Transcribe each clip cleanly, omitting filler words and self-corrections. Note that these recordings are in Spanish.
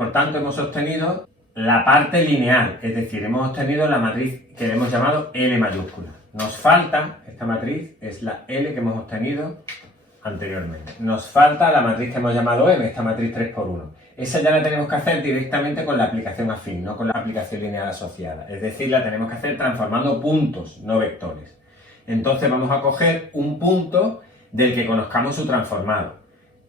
Por tanto, hemos obtenido la parte lineal, es decir, hemos obtenido la matriz que le hemos llamado L mayúscula. Nos falta, esta matriz es la L que hemos obtenido anteriormente. Nos falta la matriz que hemos llamado M, esta matriz 3×1. Esa ya la tenemos que hacer directamente con la aplicación afín, no con la aplicación lineal asociada. Es decir, la tenemos que hacer transformando puntos, no vectores. Entonces vamos a coger un punto del que conozcamos su transformado,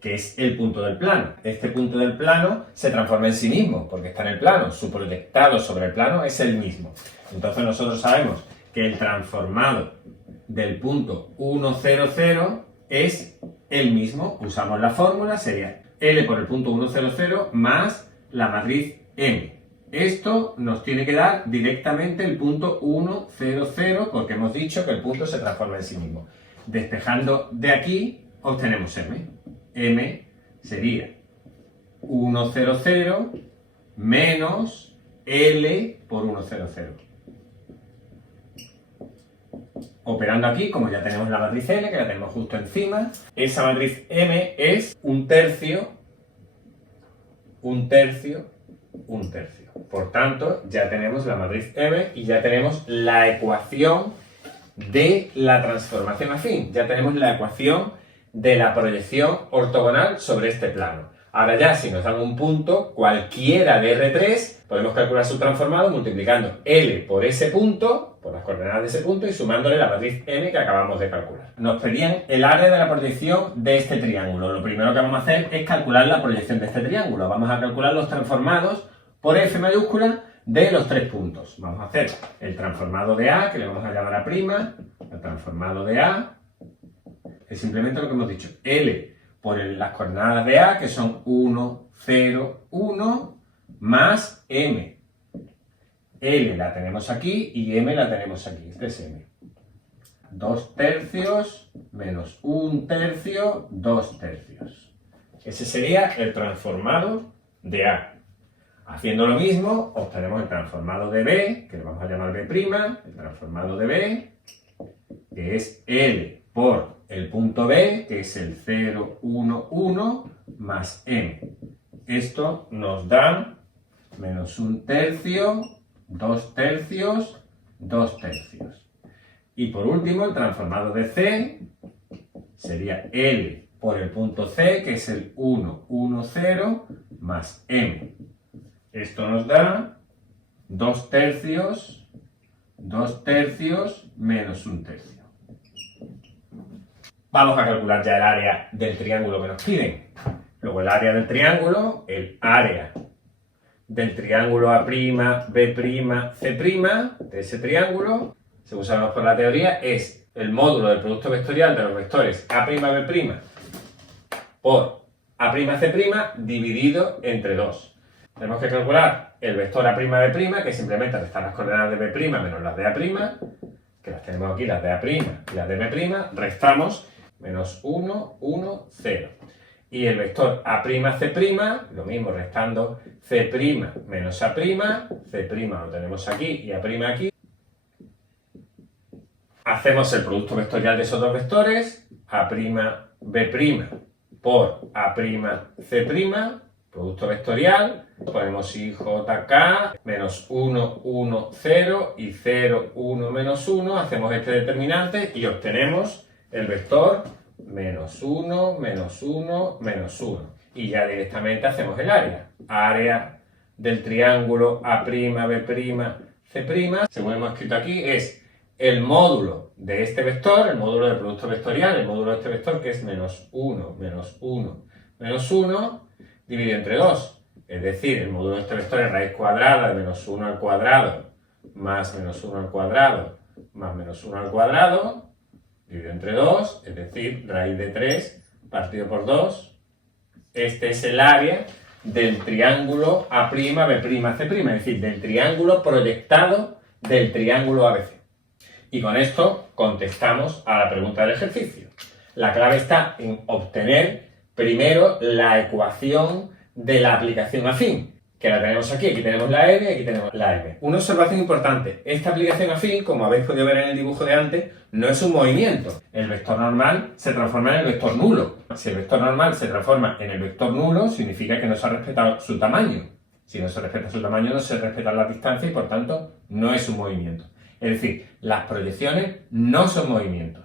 que es el punto del plano. Este punto del plano se transforma en sí mismo, porque está en el plano. Su proyectado sobre el plano es el mismo. Entonces nosotros sabemos que el transformado del punto 1, 0, 0 es el mismo. Usamos la fórmula, sería L por el punto 1, 0, 0 más la matriz M. Esto nos tiene que dar directamente el punto 1, 0, 0, porque hemos dicho que el punto se transforma en sí mismo. Despejando de aquí, obtenemos M. M sería 1, 0, 0 menos L por 1, 0, 0. Operando aquí, como ya tenemos la matriz L, que la tenemos justo encima, esa matriz M es un tercio, un tercio, un tercio. Por tanto, ya tenemos la matriz M y ya tenemos la ecuación de la transformación afín. Ya tenemos la ecuación de la proyección ortogonal sobre este plano. Ahora ya, si nos dan un punto, cualquiera de R3, podemos calcular su transformado multiplicando L por ese punto, por las coordenadas de ese punto, y sumándole la matriz M que acabamos de calcular. Nos pedían el área de la proyección de este triángulo. Lo primero que vamos a hacer es calcular la proyección de este triángulo. Vamos a calcular los transformados por F mayúscula de los tres puntos. Vamos a hacer el transformado de A, que le vamos a llamar A', el transformado de A, es simplemente lo que hemos dicho, L por las coordenadas de A, que son 1, 0, 1, más M. L la tenemos aquí y M la tenemos aquí, este es M. 2 tercios menos 1 tercio, 2 tercios. Ese sería el transformado de A. Haciendo lo mismo, obtenemos el transformado de B, que le vamos a llamar B', el transformado de B, que es L por el punto B, que es el 0, 1, 1, más M. Esto nos da menos 1 tercio, 2 tercios, 2 tercios. Y por último, el transformado de C sería L por el punto C, que es el 1, 1, 0, más M. Esto nos da 2 tercios, 2 tercios, menos 1 tercio. Vamos a calcular ya el área del triángulo que nos piden. Luego el área del triángulo, el área del triángulo A', B', C', de ese triángulo, según sabemos por la teoría, es el módulo del producto vectorial de los vectores A', B' por A', C' dividido entre 2. Tenemos que calcular el vector A', B', que simplemente restar las coordenadas de B' menos las de A', que las tenemos aquí, las de A' y las de B', restamos menos 1, 1, 0. Y el vector A', C', lo mismo, restando C' menos A', C' lo tenemos aquí y A' aquí. Hacemos el producto vectorial de esos dos vectores, A', B' por A', C', producto vectorial, ponemos IJK, menos 1, 1, 0 y 0, 1, menos 1, hacemos este determinante y obtenemos el vector menos 1, menos 1, menos 1. Y ya directamente hacemos el área. Área del triángulo A', B', C', según hemos escrito aquí, es el módulo de este vector, el módulo del producto vectorial, el módulo de este vector, que es menos 1, menos 1, menos 1, dividido entre 2. Es decir, el módulo de este vector es raíz cuadrada de menos 1 al cuadrado, más menos 1 al cuadrado, más menos 1 al cuadrado, dividido entre 2, es decir, raíz de 3 partido por 2. Este es el área del triángulo A', B', C', es decir, del triángulo proyectado del triángulo ABC. Y con esto contestamos a la pregunta del ejercicio. La clave está en obtener primero la ecuación de la aplicación afín, que la tenemos aquí. Aquí tenemos la L y aquí tenemos la M. Una observación importante. Esta aplicación afín, como habéis podido ver en el dibujo de antes, no es un movimiento. El vector normal se transforma en el vector nulo. Si el vector normal se transforma en el vector nulo, significa que no se ha respetado su tamaño. Si no se respeta su tamaño, no se respetan las distancias y por tanto no es un movimiento. Es decir, las proyecciones no son movimientos.